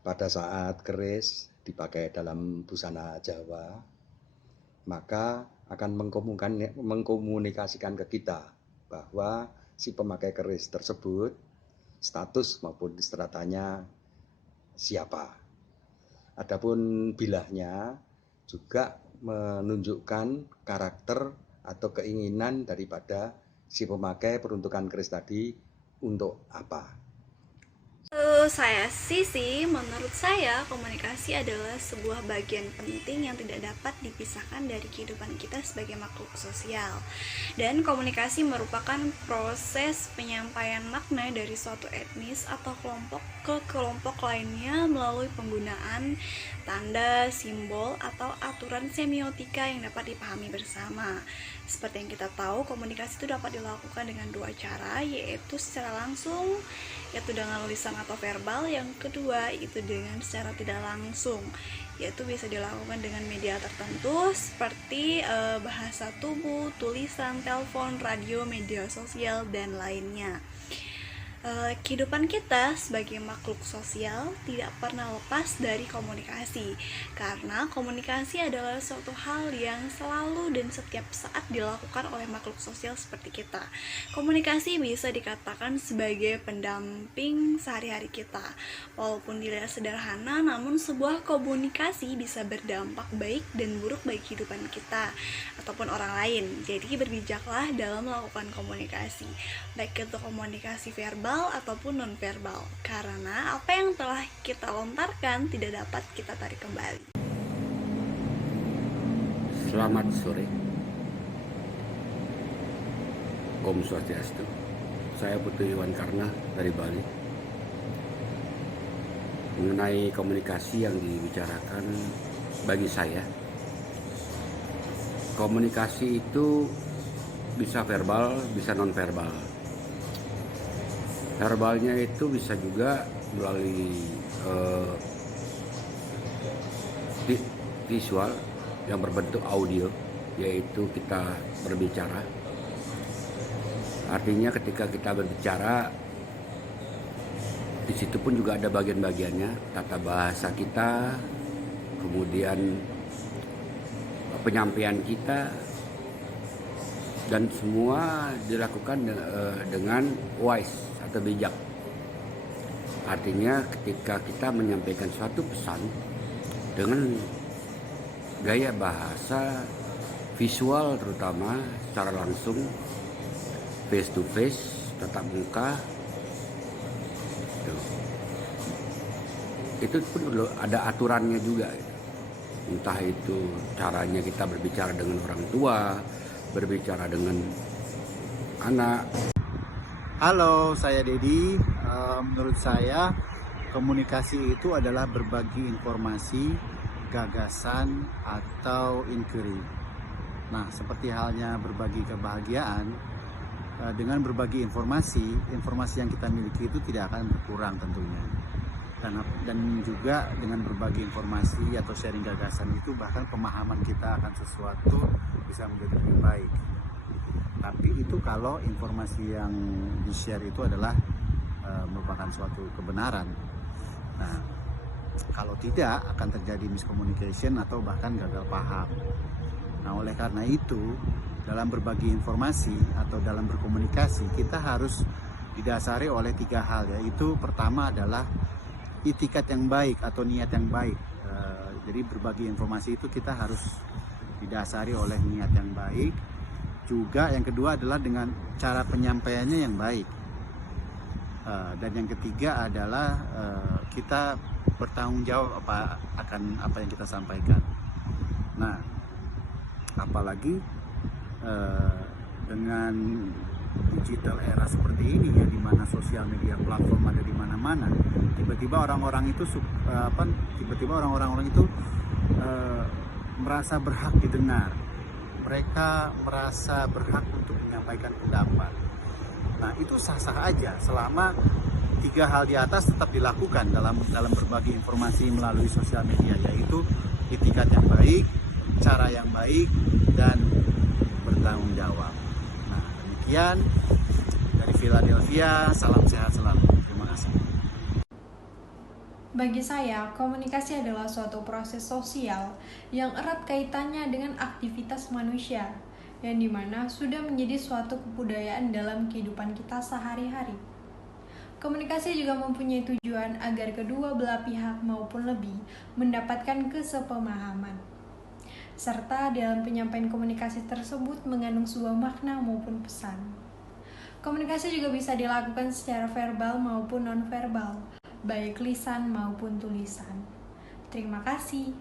pada saat keris dipakai dalam busana Jawa, maka akan mengkomunikasikan ke kita bahwa si pemakai keris tersebut status maupun stratanya siapa. Adapun bilahnya juga menunjukkan karakter atau keinginan daripada si pemakai peruntukan keris tadi untuk apa. Saya Sisi, menurut saya komunikasi adalah sebuah bagian penting yang tidak dapat dipisahkan dari kehidupan kita sebagai makhluk sosial. Dan komunikasi merupakan proses penyampaian makna dari suatu etnis atau kelompok ke kelompok lainnya melalui penggunaan tanda, simbol, atau aturan semiotika yang dapat dipahami bersama. Seperti yang kita tahu, komunikasi itu dapat dilakukan dengan dua cara, yaitu secara langsung, yaitu dengan lisan atau verbal. Yang kedua itu dengan secara tidak langsung, yaitu bisa dilakukan dengan media tertentu seperti bahasa tubuh, tulisan, telepon, radio, media sosial, dan lainnya. Kehidupan kita sebagai makhluk sosial tidak pernah lepas dari komunikasi, karena komunikasi adalah suatu hal yang selalu dan setiap saat dilakukan oleh makhluk sosial seperti kita. Komunikasi bisa dikatakan sebagai pendamping sehari-hari kita. Walaupun dilihat sederhana, namun sebuah komunikasi bisa berdampak baik dan buruk bagi kehidupan kita ataupun orang lain. Jadi berbijaklah dalam melakukan komunikasi, baik itu komunikasi verbal ataupun non-verbal, karena apa yang telah kita lontarkan tidak dapat kita tarik kembali. Selamat sore. Om Swastiastu. Saya Putu Iwan Karna dari Bali. Mengenai komunikasi yang dibicarakan, bagi saya komunikasi itu bisa verbal, bisa non-verbal. Verbalnya itu bisa juga melalui visual yang berbentuk audio, yaitu kita berbicara. Artinya ketika kita berbicara, di situ pun juga ada bagian-bagiannya, tata bahasa kita, kemudian penyampaian kita, dan semua dilakukan dengan wise atau bijak. Artinya ketika kita menyampaikan suatu pesan dengan gaya bahasa visual, terutama secara langsung, face to face, tatap muka, itu pun ada aturannya juga. Entah itu caranya kita berbicara dengan orang tua, berbicara dengan anak. Halo, saya Dedi. Menurut saya komunikasi itu adalah berbagi informasi, gagasan, atau inquiry. Nah, seperti halnya berbagi kebahagiaan, dengan berbagi informasi yang kita miliki itu tidak akan berkurang tentunya. Dan juga dengan berbagi informasi atau sharing gagasan itu, bahkan pemahaman kita akan sesuatu bisa menjadi lebih baik. Tapi itu kalau informasi yang di-share itu adalah merupakan suatu kebenaran. Nah, kalau tidak akan terjadi miscommunication atau bahkan gagal paham. Nah, oleh karena itu, dalam berbagi informasi atau dalam berkomunikasi, kita harus didasari oleh 3 hal, yaitu pertama adalah itikat yang baik atau niat yang baik. Jadi berbagi informasi itu kita harus didasari oleh niat yang baik. Juga yang kedua adalah dengan cara penyampaiannya yang baik. Dan yang ketiga adalah kita bertanggung jawab akan apa yang kita sampaikan. Nah, apalagi dengan digital era seperti ini ya, di mana sosial media platform ada di mana-mana, tiba-tiba orang-orang itu merasa berhak didengar. Mereka merasa berhak untuk menyampaikan pendapat. Nah, itu sah-sah aja selama 3 hal di atas tetap dilakukan dalam berbagi informasi melalui sosial media, yaitu etikat yang baik, cara yang baik, dan bertanggung jawab. Nah, demikian dari Philadelphia, salam sehat selalu. Terima kasih. Bagi saya, komunikasi adalah suatu proses sosial yang erat kaitannya dengan aktivitas manusia, yang dimana sudah menjadi suatu kebudayaan dalam kehidupan kita sehari-hari. Komunikasi juga mempunyai tujuan agar kedua belah pihak maupun lebih mendapatkan kesepemahaman, serta dalam penyampaian komunikasi tersebut mengandung sebuah makna maupun pesan. Komunikasi juga bisa dilakukan secara verbal maupun non-verbal, baik lisan maupun tulisan. Terima kasih.